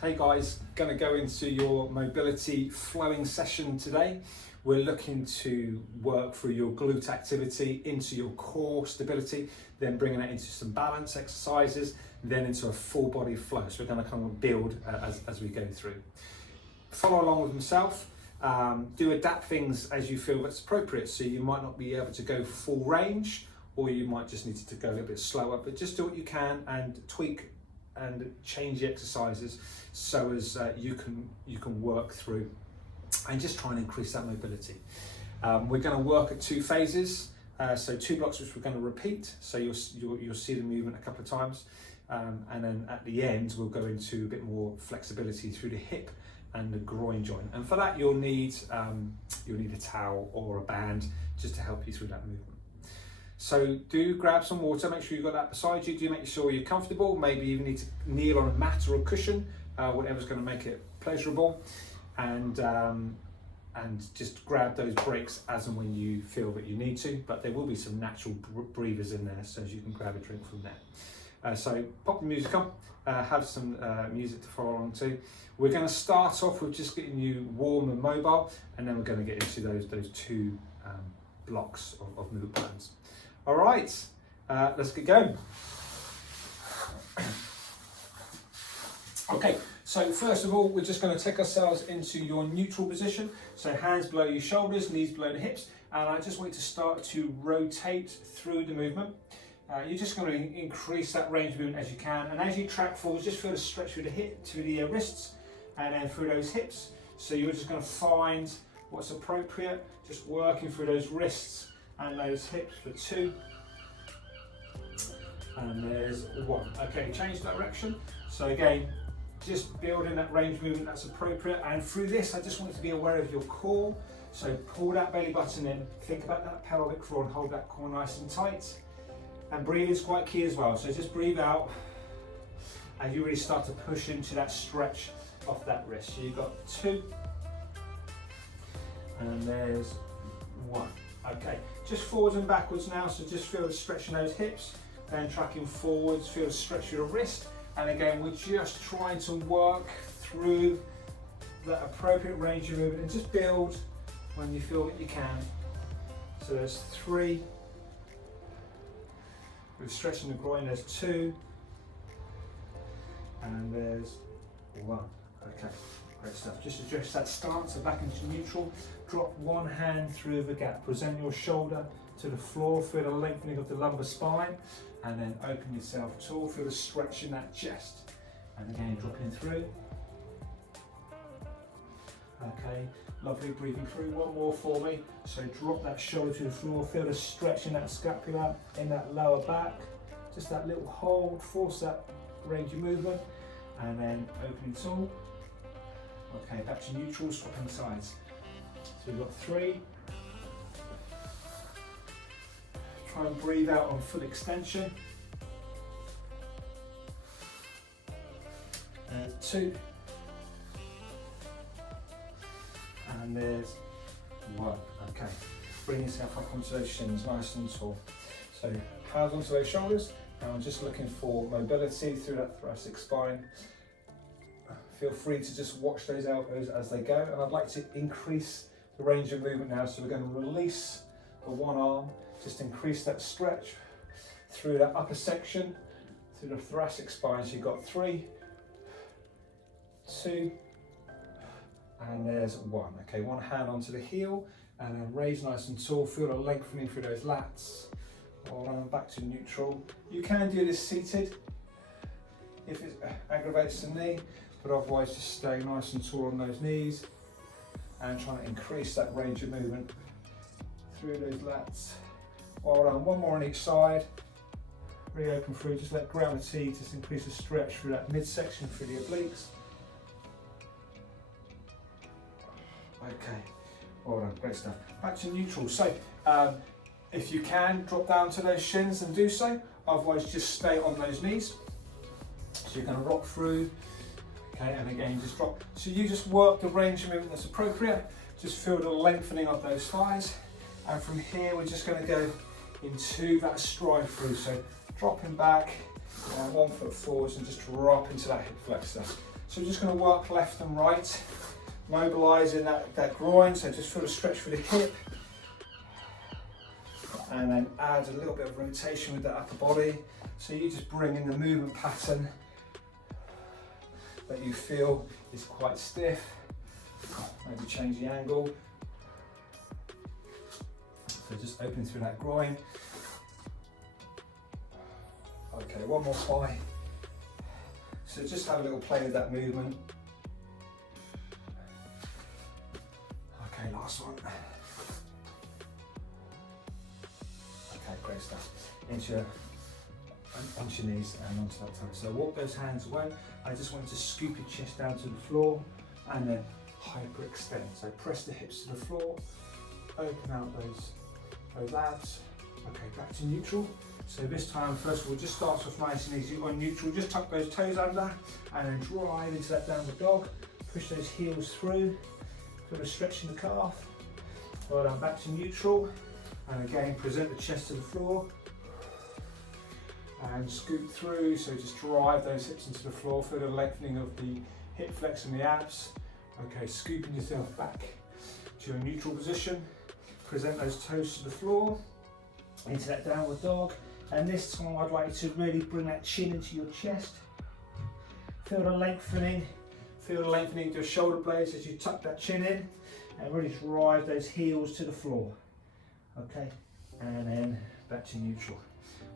Hey guys, going to go into your mobility flowing session today. We're looking to work through your glute activity into your core stability, then bringing it into some balance exercises, then into a full body flow. So we're going to kind of build as we go through. Follow along with myself. Do adapt things as you feel that's appropriate. So you might not be able to go full range, or you might just need to go a little bit slower, but just do what you can and tweak and change the exercises so as you can work through and just try and increase that mobility. We're going to work at two phases, so 2 blocks which we're going to repeat, so you'll see the movement a couple of times, and then at the end we'll go into a bit more flexibility through the hip and the groin joint, and for that you'll need a towel or a band just to help you through that movement. So do grab some water, make sure you've got that beside you, do make sure you're comfortable, maybe even need to kneel on a mat or a cushion, whatever's going to make it pleasurable, and just grab those breaks as and when you feel that you need to, but there will be some natural breathers in there so as you can grab a drink from there. So pop the music on, have some music to follow along to. We're going to start off with just getting you warm and mobile, and then we're going to get into those 2 blocks of movement patterns. All right, let's get going. Okay, so first of all, we're just going to take ourselves into your neutral position. So hands below your shoulders, knees below the hips, and I just want you to start to rotate through the movement. You're just going to increase that range of movement as you can, and as you track forward, just feel the stretch through the hip, to the wrists, and then through those hips. So you're just going to find what's appropriate, just working through those wrists and those hips for 2, and there's 1. Okay, change direction. So again, just building that range of movement that's appropriate, and through this I just want you to be aware of your core. So pull that belly button in, think about that pelvic floor and hold that core nice and tight, and breathing is quite key as well. So just breathe out as you really start to push into that stretch off that wrist. So you've got 2, and there's 1. Okay, just forwards and backwards now, so just feel the stretch in those hips, then tracking forwards, feel the stretch through the wrist, and again we're just trying to work through that appropriate range of movement and just build when you feel that you can. So there's 3, with stretching the groin, there's 2, and there's 1. Okay, great stuff. Just adjust that stance, so back into neutral. Drop one hand through the gap. Present your shoulder to the floor. Feel the lengthening of the lumbar spine, and then open yourself tall. Feel the stretch in that chest, and again dropping through. Okay, lovely. Breathing through. One more for me. So drop that shoulder to the floor. Feel the stretch in that scapula, in that lower back. Just that little hold. Force that range of movement, and then opening tall. Okay, back to neutral, swapping sides. So we've got 3. Try and breathe out on full extension. There's 2. And there's 1. Okay, bring yourself up onto those shins, nice and tall. So hands onto those shoulders, and I'm just looking for mobility through that thoracic spine. Feel free to just watch those elbows as they go, and I'd like to increase the range of movement now, so we're going to release the one arm, just increase that stretch through that upper section, through the thoracic spine. So you've got 3, 2, and there's 1. Okay, one hand onto the heel, and then raise nice and tall. Feel the lengthening through those lats. All around back to neutral. You can do this seated if it aggravates the knee, but otherwise just stay nice and tall on those knees and trying to increase that range of movement through those lats. All around, one more on each side. Really open through, just let gravity just increase the stretch through that midsection, through the obliques. Okay, all right, great stuff. Back to neutral. So if you can, drop down to those shins and do so. Otherwise, just stay on those knees. So you're going to rock through. Okay, and again, just drop. So you just work the range of movement that's appropriate. Just feel the lengthening of those thighs. And from here, we're just going to go into that stride through. So dropping back, 1 foot forwards, and just drop into that hip flexor. So we're just going to work left and right, mobilising that groin, so just feel a stretch through the hip. And then add a little bit of rotation with the upper body. So you just bring in the movement pattern that you feel is quite stiff. Maybe change the angle. So just open through that groin. Okay, one more thigh. So just have a little play with that movement. Okay, last one. Okay, great stuff. Onto your knees and onto that toe. So walk those hands away. I just want to scoop your chest down to the floor and then hyperextend. So press the hips to the floor, open out those abs. Okay, back to neutral. So this time, first of all, just start off nice and easy on neutral. Just tuck those toes under and then drive into that downward dog. Push those heels through. Feel a stretch in the calf. Well done, back to neutral. And again, present the chest to the floor. And scoop through, so just drive those hips into the floor. Feel the lengthening of the hip flex and the abs. Okay, scooping yourself back to your neutral position. Present those toes to the floor, into that downward dog. And this time I'd like you to really bring that chin into your chest. Feel the lengthening of your shoulder blades as you tuck that chin in and really drive those heels to the floor. Okay, and then back to neutral.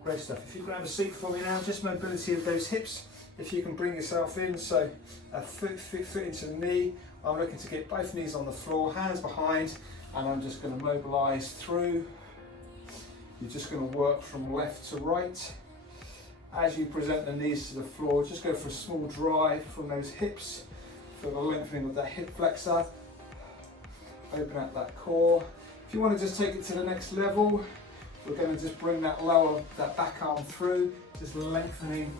Great stuff. If you can have a seat for me now, just mobility of those hips. If you can bring yourself in, so a foot into the knee. I'm looking to get both knees on the floor, hands behind, and I'm just going to mobilise through. You're just going to work from left to right. As you present the knees to the floor, just go for a small drive from those hips. Feel the lengthening of that hip flexor. Open up that core. If you want to just take it to the next level, we're going to just bring that back arm through, just lengthening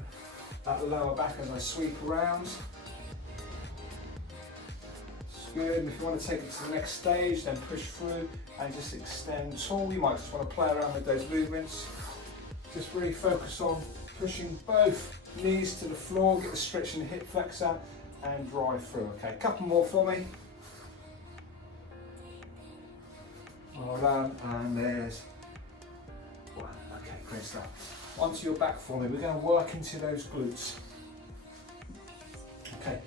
that lower back as I sweep around. It's good. And if you want to take it to the next stage, then push through and just extend tall. You might just want to play around with those movements. Just really focus on pushing both knees to the floor, get the stretch in the hip flexor and drive through. Okay, a couple more for me. Well done, and there's one. Okay, great stuff. Onto your back for me. We're going to work into those glutes. Okay,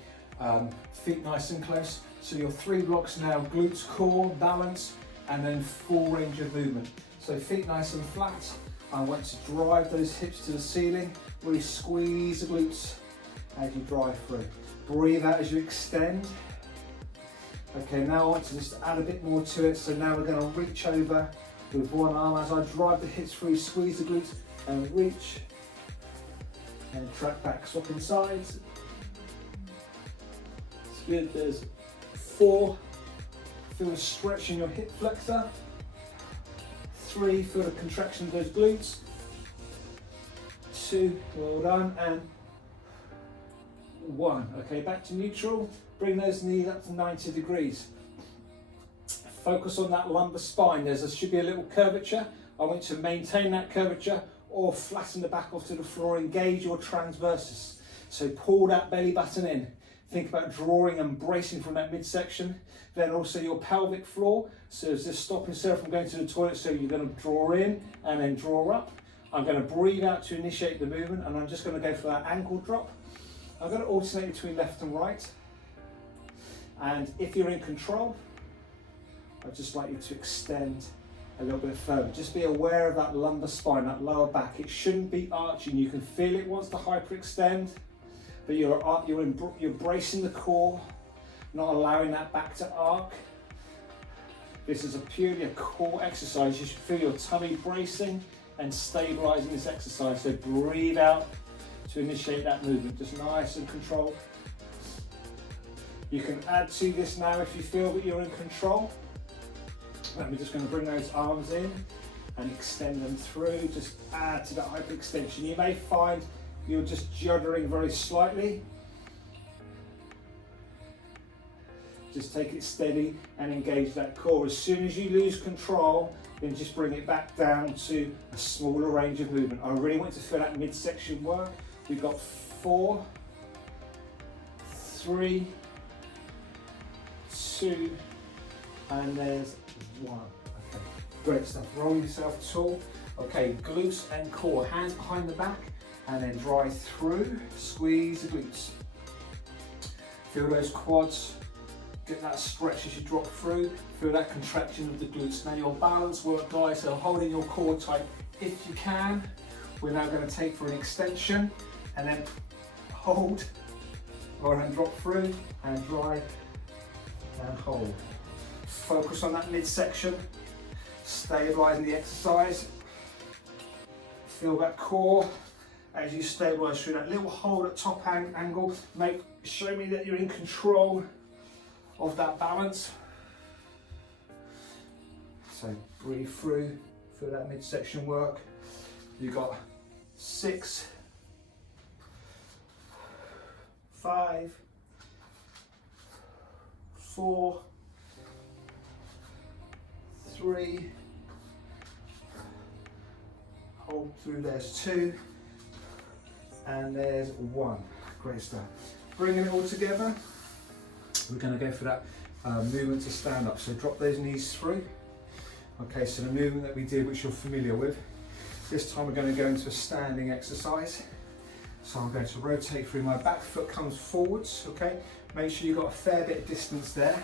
feet nice and close. So your 3 blocks now: glutes, core, balance, and then full range of movement. So feet nice and flat. I want to drive those hips to the ceiling. Really squeeze the glutes as you drive through. Breathe out as you extend. Okay, now I want to just add a bit more to it. So now we're going to reach over with one arm as I drive the hips through, squeeze the glutes and reach and track back, swapping sides. It's good. There's 4. Feel a stretch in your hip flexor. 3, feel the contraction of those glutes. 2, well done, and 1. Okay, back to neutral. Bring those knees up to 90 degrees. Focus on that lumbar spine. There should be a little curvature. I want you to maintain that curvature or flatten the back off to the floor. Engage your transversus. So pull that belly button in. Think about drawing and bracing from that midsection. Then also your pelvic floor. So it's just stopping yourself from going to the toilet. So you're going to draw in and then draw up. I'm going to breathe out to initiate the movement, and I'm just going to go for that ankle drop. I'm going to alternate between left and right. And if you're in control, I'd just like you to extend a little bit further. Just be aware of that lumbar spine, that lower back. It shouldn't be arching. You can feel it wants to hyperextend, but you're bracing the core, not allowing that back to arc. This is purely a core exercise. You should feel your tummy bracing and stabilizing this exercise. So breathe out to initiate that movement, just nice and controlled. You can add to this now if you feel that you're in control. And we're just going to bring those arms in and extend them through. Just add to that hyperextension. You may find you're just juddering very slightly. Just take it steady and engage that core. As soon as you lose control, then just bring it back down to a smaller range of movement. I really want to feel that midsection work. We've got 4, 3, 2, and there's 1. Okay, great stuff. Roll yourself tall. Okay, glutes and core, hands behind the back, and then drive through, squeeze the glutes. Feel those quads, get that stretch as you drop through, feel that contraction of the glutes. Now your balance work, guys, so holding your core tight if you can. We're now going to take for an extension, and then hold, or then drop through, and drive, and hold. Focus on that midsection, stabilising the exercise. Feel that core as you stabilise through that little hold at top angle. Show me that you're in control of that balance. So breathe through, feel that midsection work. You've got 6, 5, 4, 3, hold through, there's 2, and there's 1. Great stuff. Bringing it all together, we're going to go for that movement to stand up. So drop those knees through. Okay, so the movement that we did, which you're familiar with, this time we're going to go into a standing exercise. So I'm going to rotate through, my back foot comes forwards, okay? Make sure you've got a fair bit of distance there.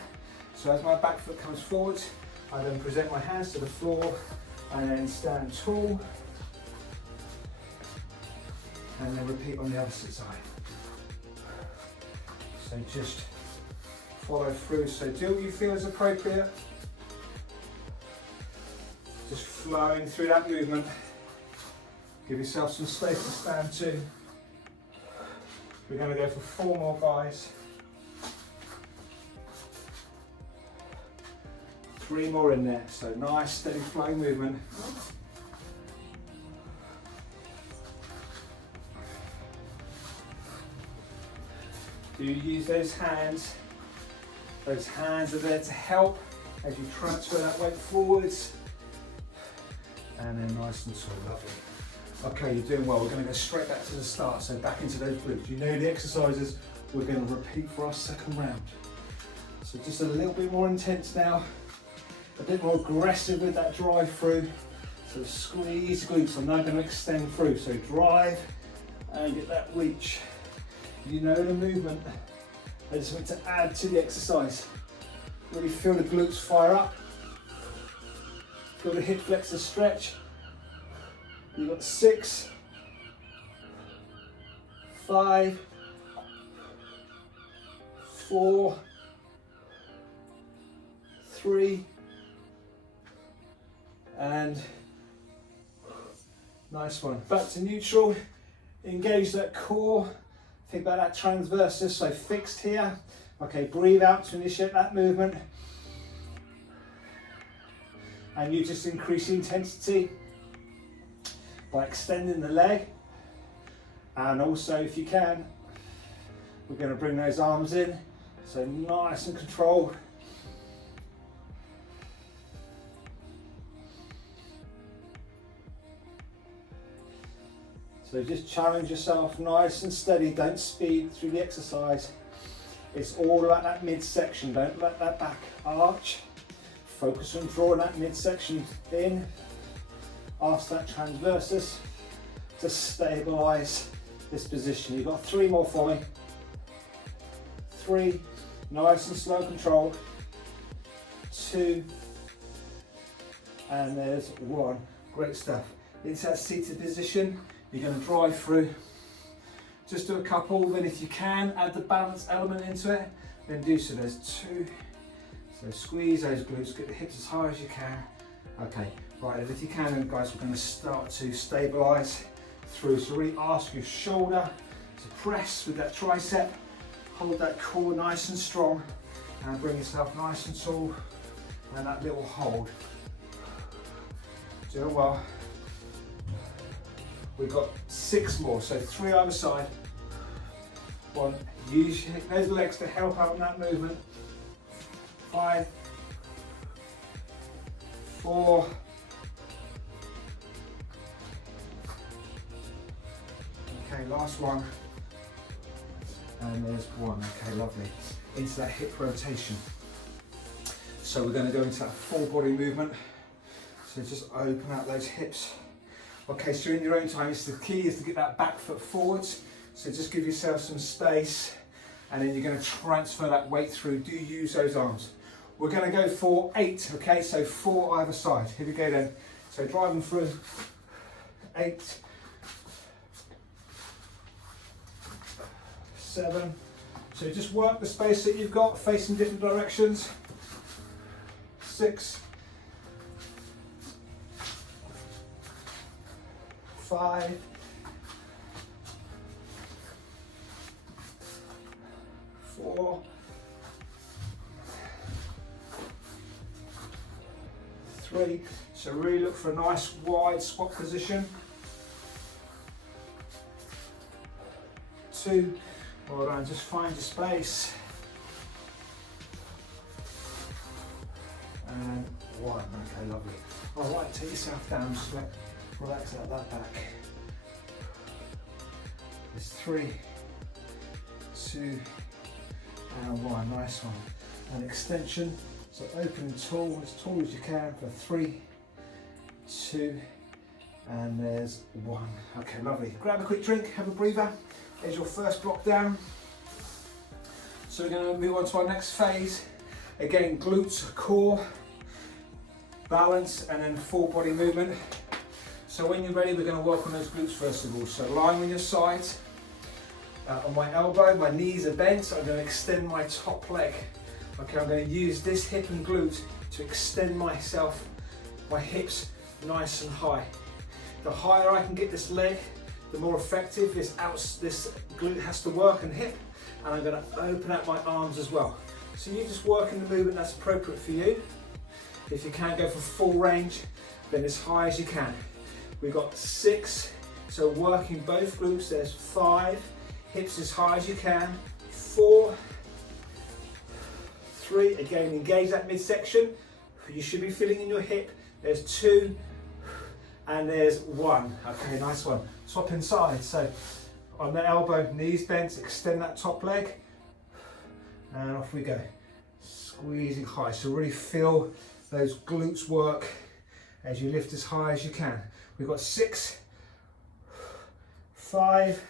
So as my back foot comes forwards, I then present my hands to the floor and then stand tall. And then repeat on the other side. So just follow through. So do what you feel is appropriate. Just flowing through that movement. Give yourself some space to stand too. We're going to go for 4 more, guys. 3 more in there. So nice, steady flowing movement. Do you use those hands? Those hands are there to help as you transfer that weight forwards. And then nice and tall, lovely. Okay, you're doing well. We're going to go straight back to the start, so back into those glutes. You know the exercises we're going to repeat for our second round. So just a little bit more intense now, a bit more aggressive with that drive through. So squeeze glutes. I'm now going to extend through. So drive and get that reach. You know the movement. I just want to add to the exercise. Really feel the glutes fire up. Feel the hip flexors stretch. You've got 6, 5, 4, 3, and nice one. Back to neutral. Engage that core. Think about that transversus, so fixed here. Okay, breathe out to initiate that movement. And you just increase the intensity by extending the leg. And also, if you can, we're going to bring those arms in. So nice and controlled. So just challenge yourself, nice and steady, don't speed through the exercise. It's all about that midsection, don't let that back arch. Focus on drawing that midsection in. Ask that transversus to stabilise this position. You've got 3 more for me. 3, nice and slow control. 2, and there's 1. Great stuff. Into that seated position. You're going to drive through. Just do a couple, then if you can, add the balance element into it, then do so. There's 2. So squeeze those glutes, get the hips as high as you can. Okay, right, and if you can, then guys, we're going to start to stabilise through. So really ask your shoulder to press with that tricep. Hold that core nice and strong, and bring yourself nice and tall, and that little hold. Doing well. We've got 6 more, so 3 either side. 1, use those legs to help out in that movement. 5, 4, 3. Okay, last one. and there's one. Okay, lovely. Into that hip rotation. So we're going to go into that full body movement. So just open out those hips. Okay, so in your own time, the key is to get that back foot forwards. So just give yourself some space, and then you're going to transfer that weight through. Do use those arms. We're going to go for 8, okay? So 4 either side. Here we go then. So drive them through. 8, 7. So just work the space that you've got, facing different directions. 6, 5, 4, 3. So really look for a nice wide squat position. 2. Well done, just find your space. And 1. Okay, lovely. All right, take yourself down, just relax out that back. There's 3, 2, and 1. Nice one. And extension. So open as tall as you can for 3, 2, and there's 1. Okay, lovely. Grab a quick drink, have a breather. There's your first block down. So we're going to move on to our next phase. Again, glutes, core, balance, and then full body movement. So when you're ready, we're going to work on those glutes first of all. So lying on your sides, on my elbow, my knees are bent. I'm going to extend my top leg. Okay, I'm going to use this hip and glute to extend myself, my hips nice and high. The higher I can get this leg, the more effective this glute has to work and hip. And I'm going to open out my arms as well. So you just work in the movement that's appropriate for you. If you can't go for full range, then as high as you can. We've got 6, so working both glutes. There's 5, hips as high as you can. 4, 3, again engage that midsection. You should be feeling in your hip. There's 2, and there's 1. Okay, nice one. Swap inside. So on the elbow, knees bent, extend that top leg, and off we go. Squeezing high. So really feel those glutes work as you lift as high as you can. We've got 6, 5,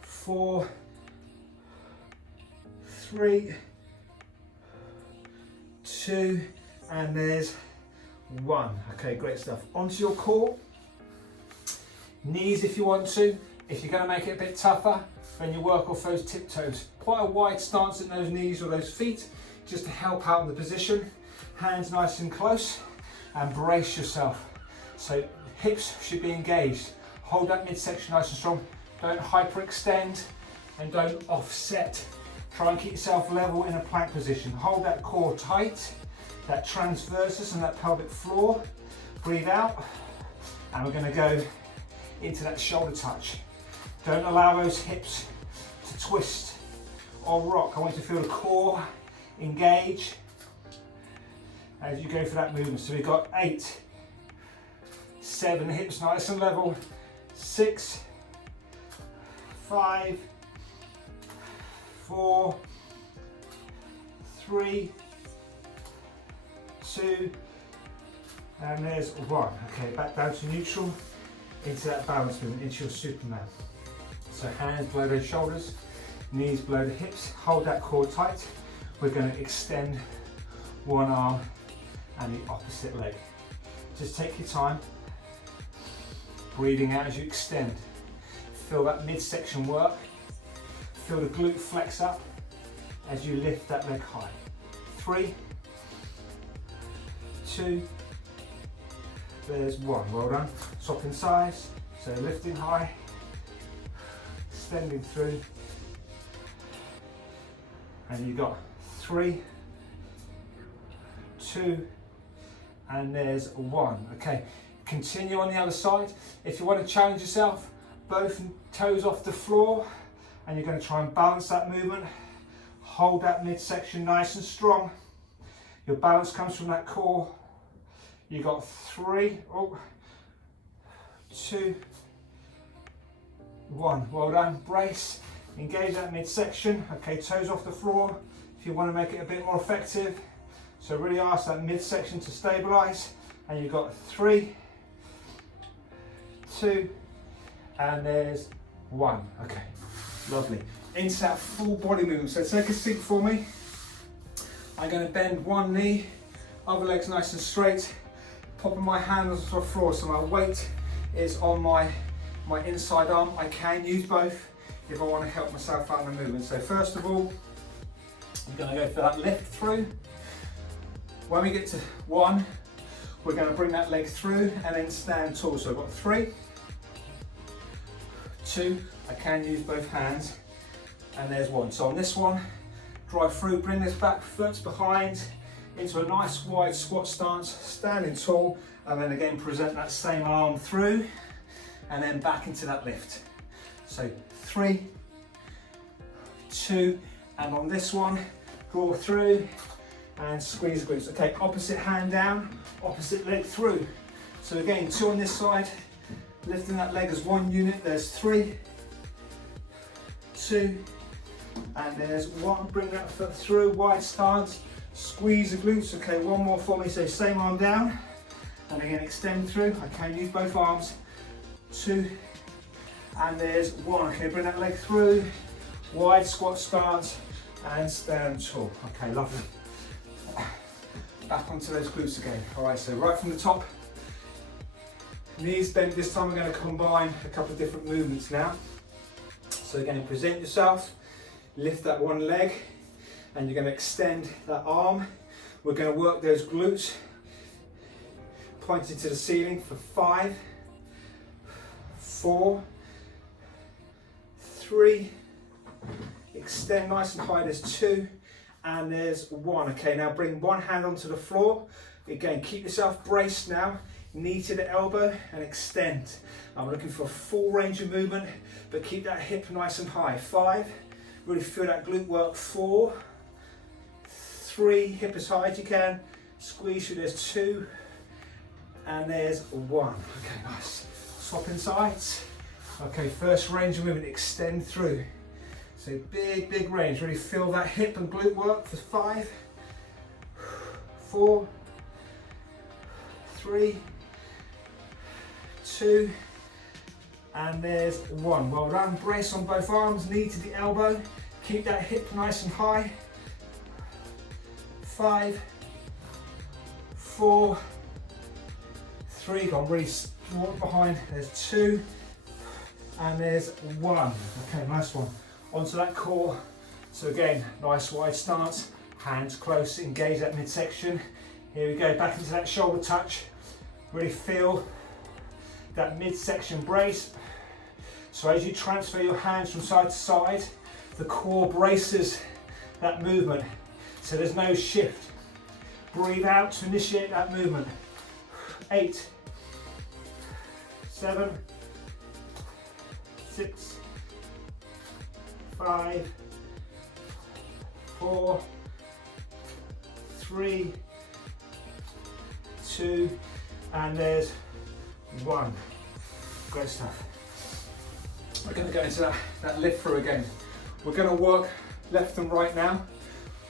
4, 3, 2, and there's 1. Okay, great stuff. Onto your core. Knees if you want to. If you're going to make it a bit tougher, then you work off those tiptoes. Quite a wide stance in those knees or those feet, just to help out in the position. Hands nice and close, and brace yourself. So hips should be engaged. Hold that midsection nice and strong. Don't hyperextend and don't offset. Try and keep yourself level in a plank position. Hold that core tight, that transversus and that pelvic floor. Breathe out, and we're going to go into that shoulder touch. Don't allow those hips to twist or rock. I want you to feel the core engage as you go for that movement. So we've got 8, 7, hips nice and level. 6, 5, 4, 3, 2, and there's 1. Okay, back down to neutral, into that balance movement, into your Superman. So hands below those shoulders, knees below the hips, hold that core tight. We're going to extend one arm and the opposite leg. Just take your time, breathing out as you extend. Feel that midsection work. Feel the glute flex up as you lift that leg high. 3, 2, there's 1. Well done. Swapping sides. So lifting high, extending through, and you've got 3, 2, and there's 1. Okay, continue on the other side. If you want to challenge yourself, both toes off the floor, and you're going to try and balance that movement. Hold that midsection nice and strong. Your balance comes from that core. You got 3, 2, 1. Well done. Brace. Engage that midsection. Okay, toes off the floor if you want to make it a bit more effective. So really ask that midsection to stabilise. And you've got 3, 2, and there's 1. Okay, lovely. Into that full body movement. So take a seat for me. I'm going to bend one knee, other leg's nice and straight, popping my hands onto the floor so my weight is on my inside arm. I can use both if I want to help myself out in the movement. So first of all, I'm going to go for that lift through. When we get to 1, we're going to bring that leg through and then stand tall. So I've got 3, 2, I can use both hands, and there's 1. So on this one, drive through, bring this back, foot behind, into a nice wide squat stance, standing tall, and then again present that same arm through, and then back into that lift. So 3, 2, and on this one, draw through, and squeeze the glutes. Okay, opposite hand down, opposite leg through. So again, 2 on this side, lifting that leg as 1 unit, there's 3, 2, and there's 1, bring that foot through, wide stance, squeeze the glutes. Okay, 1 more for me, so same arm down, and again extend through, I can use both arms, 2, and there's 1. Okay, bring that leg through, wide squat stance, and stand tall. Okay, lovely. Back onto those glutes again. All right, so right from the top, knees bent. This time we're going to combine a couple of different movements now. So again, present yourself, lift that one leg, and you're going to extend that arm. We're going to work those glutes, pointing to the ceiling for 5, 4, 3, extend nice and high, there's 2, and there's 1. Okay, now bring one hand onto the floor. Again, keep yourself braced now, knee to the elbow, and extend. I'm looking for full range of movement, but keep that hip nice and high. 5, really feel that glute work. 4, 3, hip as high as you can, squeeze through, there's 2, and there's 1. Okay, nice. Swapping sides. Okay, first range of movement, extend through. So big range, really feel that hip and glute work for 5, 4, 3, 2, and there's 1. Well done, brace on both arms, knee to the elbow, keep that hip nice and high. 5, 4, 3, go on, really walk behind, there's 2, and there's 1. Okay, nice one. Onto that core. So again, nice wide stance, hands close, engage that midsection. Here we go, back into that shoulder touch. Really feel that midsection brace. So as you transfer your hands from side to side, the core braces that movement. So there's no shift. Breathe out to initiate that movement. 8, 7, 6, 5, 4, 3, 2, and there's 1. Great stuff. We're going to go into that lift through again. We're going to work left and right now.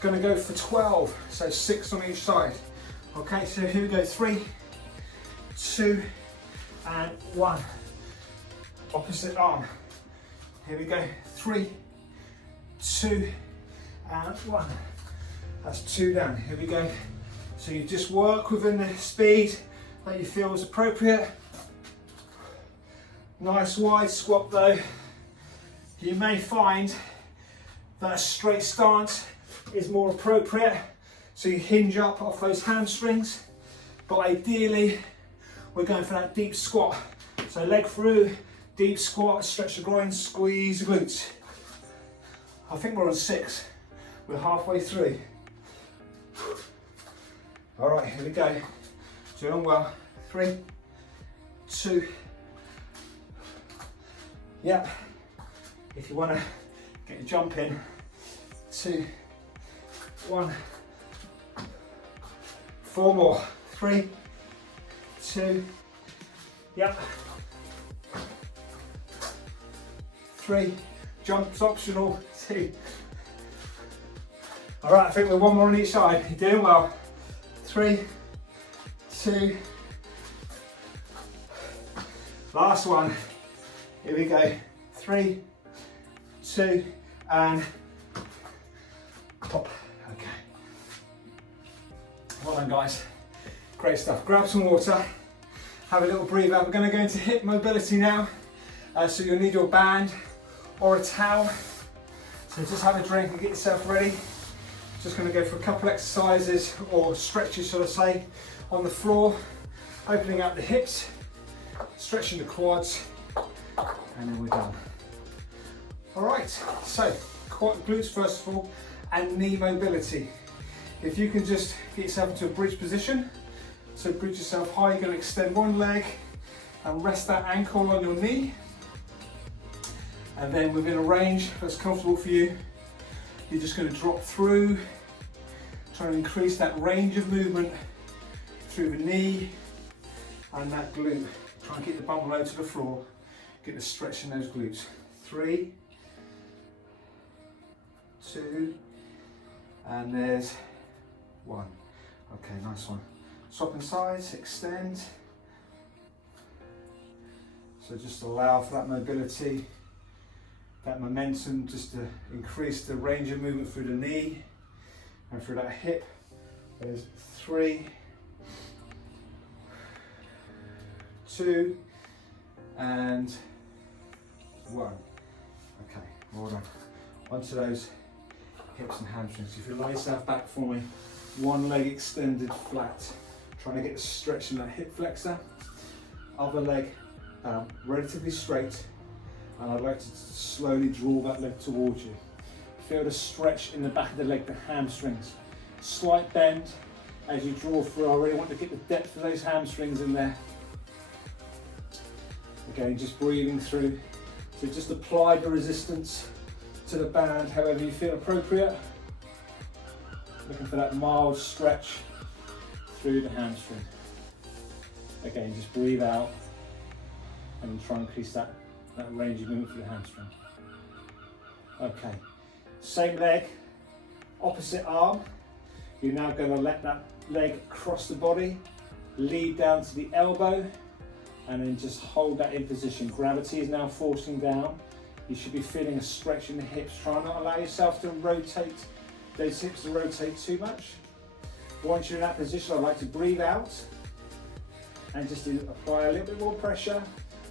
Going to go for 12, so 6 on each side. Okay, so here we go, 3, 2, and 1. Opposite arm. Here we go, 3, 2, and 1. That's 2 down. Here we go. So you just work within the speed that you feel is appropriate. Nice wide squat though. You may find that a straight stance is more appropriate, so you hinge up off those hamstrings, but ideally we're going for that deep squat. So leg through, deep squat, stretch the groin, squeeze the glutes. I think we're on 6. We're halfway through. All right, here we go. Doing well. 3, 2. Yep. If you want to get your jump in. 2, 1. 4 more. 3, 2. Yep. 3, Jump's optional. 2. All right, I think we're one more on each side. You're doing well. 3, 2. Last one. Here we go. 3, 2, and pop. Okay. Well done, guys. Great stuff. Grab some water. Have a little breathe out. We're going to go into hip mobility now. So you'll need your band or a towel. So just have a drink and get yourself ready. Just going to go for a couple exercises or stretches, shall I say, on the floor. Opening out the hips, stretching the quads, and then we're done. All right, so glutes first of all, and knee mobility. If you can just get yourself into a bridge position, so bridge yourself high, you're going to extend one leg and rest that ankle on your knee. And then within a range that's comfortable for you, you're just going to drop through, trying to increase that range of movement through the knee and that glute. Try and get the bum low to the floor, get the stretch in those glutes. 3, 2, and there's 1. Okay, nice one. Swapping sides, extend. So just allow for that mobility, that momentum, just to increase the range of movement through the knee and through that hip. There's 3, 2, and 1. Okay, well done. Onto those hips and hamstrings. If you lie yourself back for me, one leg extended flat, trying to get a stretch in that hip flexor. Other leg relatively straight. And I'd like to slowly draw that leg towards you. Feel the stretch in the back of the leg, the hamstrings. Slight bend as you draw through. I really want to get the depth of those hamstrings in there. Again, just breathing through. So just apply the resistance to the band however you feel appropriate. Looking for that mild stretch through the hamstring. Again, just breathe out and try and increase that range of movement through the hamstring. Okay, same leg, opposite arm. You're now going to let that leg cross the body, lead down to the elbow, and then just hold that in position. Gravity is now forcing down. You should be feeling a stretch in the hips. Try not to allow yourself to rotate, those hips to rotate too much. Once you're in that position, I'd like to breathe out and just apply a little bit more pressure.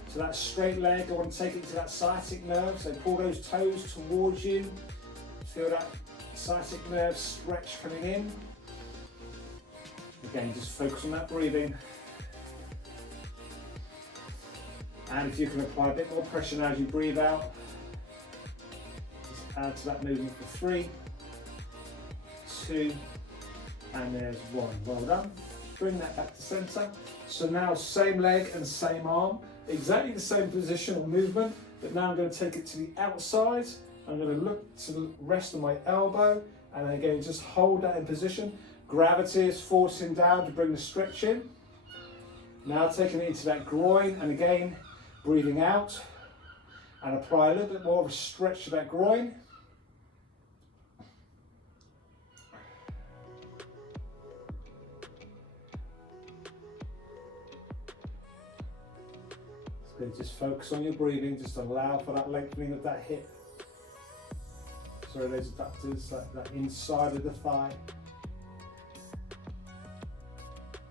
So that straight leg, I want to take it to that sciatic nerve, so pull those toes towards you. Feel that sciatic nerve stretch coming in. Again, just focus on that breathing. And if you can apply a bit more pressure now as you breathe out, just add to that movement for 3, 2, and there's 1. Well done. Bring that back to center. So now same leg and same arm. Exactly the same position or movement, but now I'm going to take it to the outside. I'm going to look to the rest of my elbow, and again, just hold that in position. Gravity is forcing down to bring the stretch in. Now taking it into that groin, and again, breathing out, and apply a little bit more of a stretch to that groin. Just focus on your breathing, just allow for that lengthening of that hip. Sorry, those adductors, that inside of the thigh.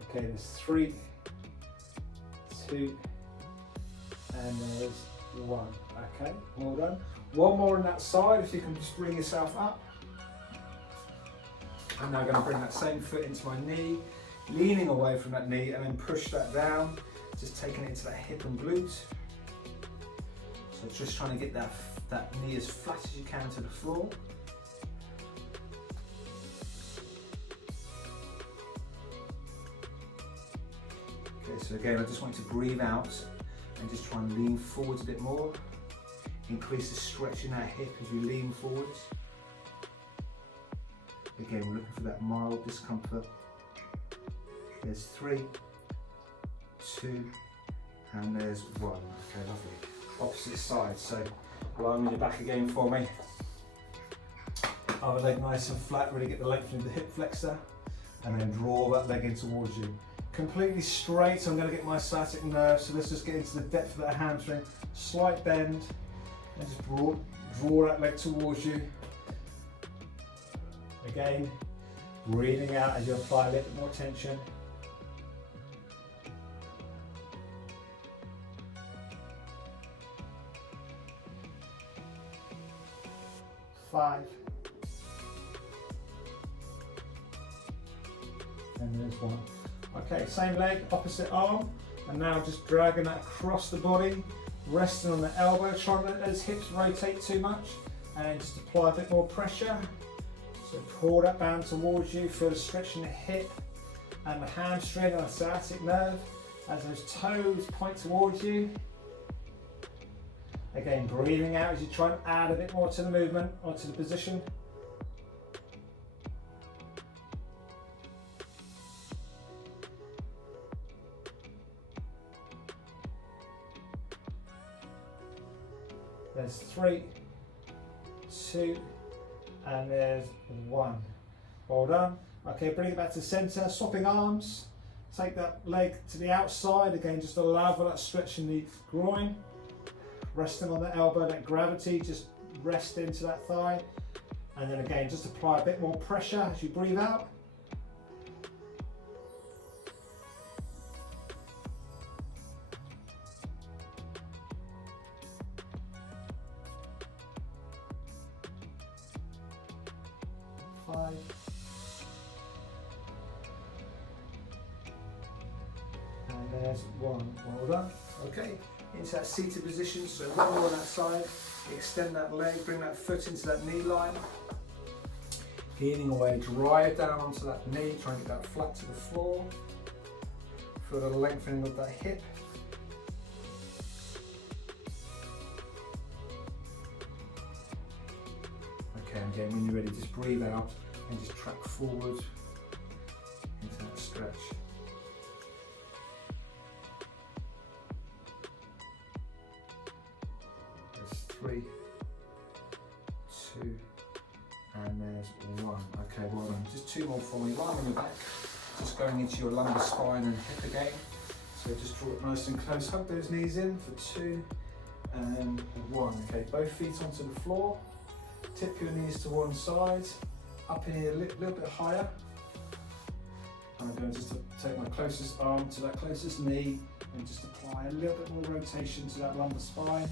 Okay, there's 3, 2, and there's 1. Okay, well done. One more on that side, if you can just bring yourself up. I'm now going to bring that same foot into my knee, leaning away from that knee, and then push that down. Just taking it into that hip and glute. So just trying to get that knee as flat as you can to the floor. Okay, so again, I just want you to breathe out and just try and lean forwards a bit more. Increase the stretch in that hip as you lean forwards. Again, we're looking for that mild discomfort. There's 3, 2, and there's 1. Okay, lovely. Opposite side. So Lying on your back again for me. Other leg nice and flat, really get the length of the hip flexor, and then draw that leg in towards you. Completely straight, so I'm going to get my sciatic nerve, so let's just get into the depth of that hamstring. Slight bend, and just draw that leg towards you. Again, breathing out as you apply a little bit more tension. Five. And there's one. Okay, same leg, opposite arm, and now just dragging that across the body, resting on the elbow, trying to let those hips rotate too much, and just apply a bit more pressure. So pull that band towards you, feel the stretch in the hip and the hamstring and the sciatic nerve as those toes point towards you. Again, breathing out as you try and add a bit more to the movement or to the position. There's 3, 2, and there's 1. Well done. Okay, bring it back to the center, swapping arms. Take that leg to the outside. Again, just allow for that stretch in the groin. Resting on the elbow, that gravity, just rest into that thigh. And then again, just apply a bit more pressure as you breathe out. Five. And there's 1. Well done. Okay. Into that seated position, so one more on that side, extend that leg, bring that foot into that knee line, feeling away, drive down onto that knee, try and get that flat to the floor, feel the lengthening of that hip. Okay, and again, when you're ready, just breathe out and just track forward into that stretch. There's 3, 2, and there's 1. Okay, well done. Just 2 more for me. Lying on your back, just going into your lumbar spine and hip again. So just draw it nice and close. Hug those knees in for 2 and 1. Okay, both feet onto the floor. Tip your knees to one side. Up in here a little bit higher. And I'm going just to take my closest arm to that closest knee and just apply a little bit more rotation to that lumbar spine.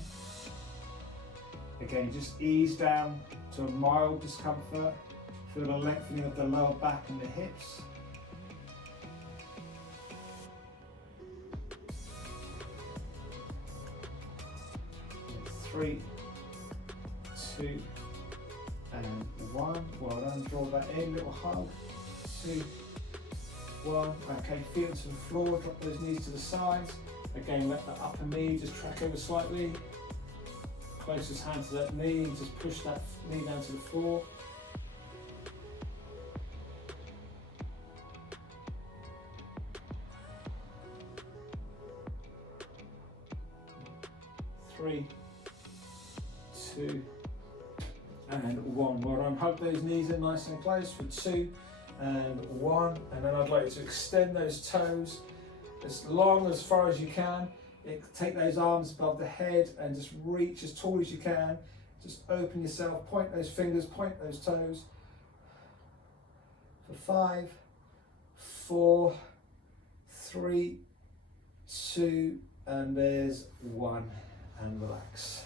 Again, just ease down to a mild discomfort. Feel the lengthening of the lower back and the hips. It's 3, 2, and 1. Well done. Draw that in, little hug. 2, 1. Okay, feet to the floor, drop those knees to the sides. Again, let that upper knee just track over slightly. Closest hand to that knee, just push that knee down to the floor. Three, 2, and 1. Well done. Hug those knees in nice and close for 2 and 1. And then I'd like you to extend those toes as long as far as you can. Take those arms above the head and just reach as tall as you can. Just open yourself, point those fingers, point those toes. For 5, 4, 3, 2, and there's 1. And relax.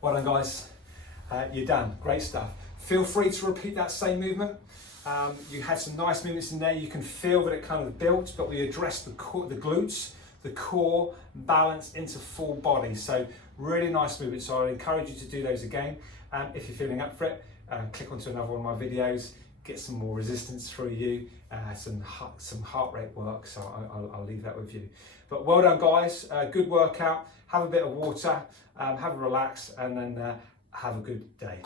Well done, guys. You're done. Great stuff. Feel free to repeat that same movement. You had some nice movements in there. You can feel that it kind of built, but we addressed the glutes, the core, balance into full body. So really nice movement. So I'd encourage you to do those again. If you're feeling up for it, click onto another one of my videos, get some more resistance through you, some heart rate work. So I'll leave that with you. But well done, guys. Good workout. Have a bit of water, have a relax, and then have a good day.